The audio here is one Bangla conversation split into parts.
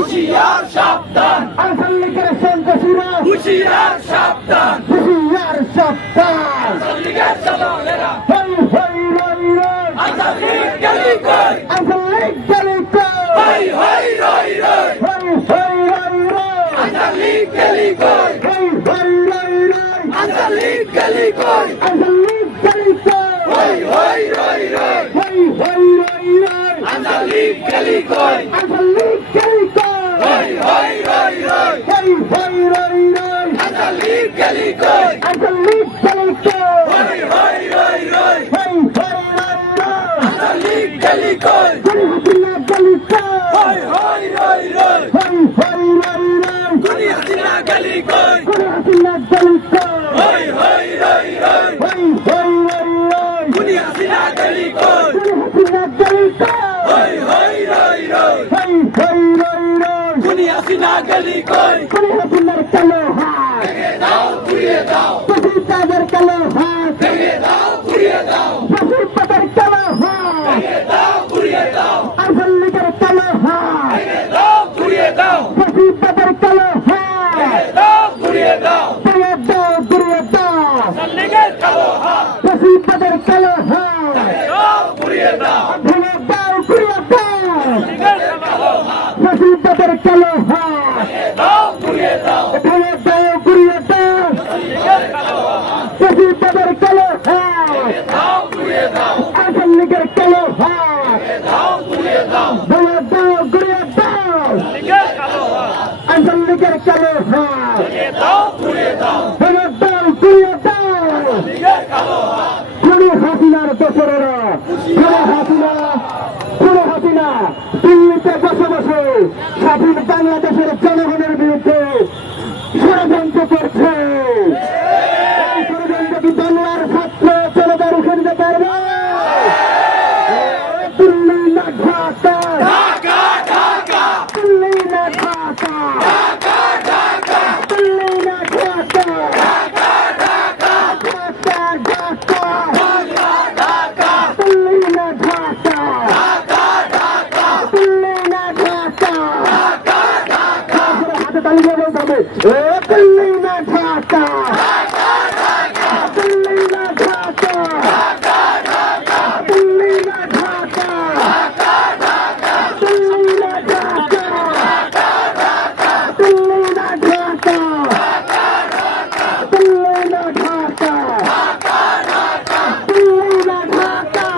হুঁশিয়ার সাবধান, আওয়ামী লীগের সন্ত্রাসীরা হুঁশিয়ার সাবধান, হুঁশিয়ার সাবধান। আওয়ামী লীগের দলেরা হই হই রই রই, আওয়ামী লীগ গেলি কই, আওয়ামী লীগ গেলি কই, হই হই রই রই, হই হই রই রই, আওয়ামী লীগ গেলি কই, হই হই রই রই, আওয়ামী লীগ গেলি কই, আওয়ামী লীগ গেলি কই, হই হই রই রই, হই হই রই রই, আওয়ামী লীগ গেলি কই, আওয়ামী লীগ গেলি কই, হই হই রই রই, হই হই রই রই, আওয়ামী লীগ গেলি কই, আওয়ামী লীগ গেলি কই, হই হই রই রই, হই হই রই রই, আওয়ামী লীগ গেলি কই, গুলি হাসিনা গেলি কই, হই হই রই রই, হই হই রই রই, গুলি হাসিনা গেলি কই, গুলি হাসিনা গেলি কই, হই হই রই রই, হই হই রই রই, গুলি হাসিনা গেলি কই, গুলি হাসিনা গেলি কই, হই হই রই রই, হই হই রই রই, গুলি হাসিনা গেলি কই, গুলি হাসিনার কালো হাত, ভেঙে দাও পুড়িয়ে দাও, তাদের কালো হাত, ভেঙে দাও পুড়িয়ে দাও, তাদের কালো হাত, ভেঙে দাও পুড়িয়ে দাও, আওয়ামী লীগের কালো হাত, ভেঙে দাও পুড়িয়ে দাও, তাদের কালো হাত, ভেঙে দাও পুড়িয়ে দাও, গুড়িয়ে দাও গুড়িয়ে দাও, আওয়ামী লীগের কালো হাত, তাদের কালো হাত, ভেঙে দাও পুড়িয়ে দাও, ভেঙে দাও গুড়িয়ে দাও, লীগের কালো হাত, তাদের কালো হাত, ভেঙে দাও পুড়িয়ে দাও, ভেঙে দাও গুড়িয়ে দাও, লীগের কালো হাত, তাদের কালো হাত, ভেঙে দাও পুড়িয়ে দাও, আওয়ামী লীগের কালো হাত, ভেঙে দাও পুড়িয়ে দাও, ভেঙে দাও গুড়িয়ে দাও, লীগের কালো হাত, আওয়ামী লীগের কালো হাত, ভেঙে দাও পুড়িয়ে দাও, ভেঙে দাও গুড়িয়ে দাও, লীগের কালো হাত, খুনি হাসিনার দোসরেরা, খুনি হাসিনা দিল্লিতে বসে বসে স্বাধীন বাংলাদেশের জনগণের বিরুদ্ধে ষড়যন্ত্র করছে। এই ষড়যন্ত্র কি বাংলার ছাত্র জনতা রুখে দিতে পারবে? দিল্লি না ঢাকা, ঢাকা ঢাকা, দিল্লি না ঢাকা, ঢাকা ঢাকা, দিল্লি না ঢাকা, ঢাকা ঢাকা, ঢাকা ঢাকা, বাংলা ঢাকা, দিল্লি না ঢাকা, ঢাকা ঢাকা, দিল্লি না ঢাকা, ঢাকা ঢাকা, হাতে তালি দিয়ে বলতে হবে, ও দিল্লি না ঢাকা, ঢাকা ঢাকা, দিল্লি না ঢাকা, ঢাকা ঢাকা, দিল্লি না ঢাকা, ঢাকা ঢাকা, দিল্লি না ঢাকা, দিল্লি না ঢাকা, দিল্লি না ঢাকা, দিল্লি না ঢাকা,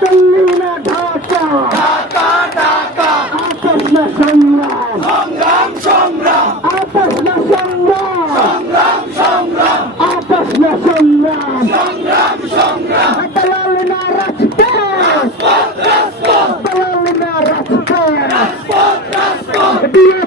দিল্লি না ঢাকা, ঢাকা ঢাকা, আপস না সংগ্রাম, সংগ্রাম সংগ্রাম, আপস না সংগ্রাম, সংগ্রাম সংগ্রাম, আপস না সংগ্রাম, সংগ্রাম সংগ্রাম, দলাল না রাজপথ, রাজপথ রাজপথ, দলাল না রাজপথ, রাজপথ রাজপথ, দিয়ে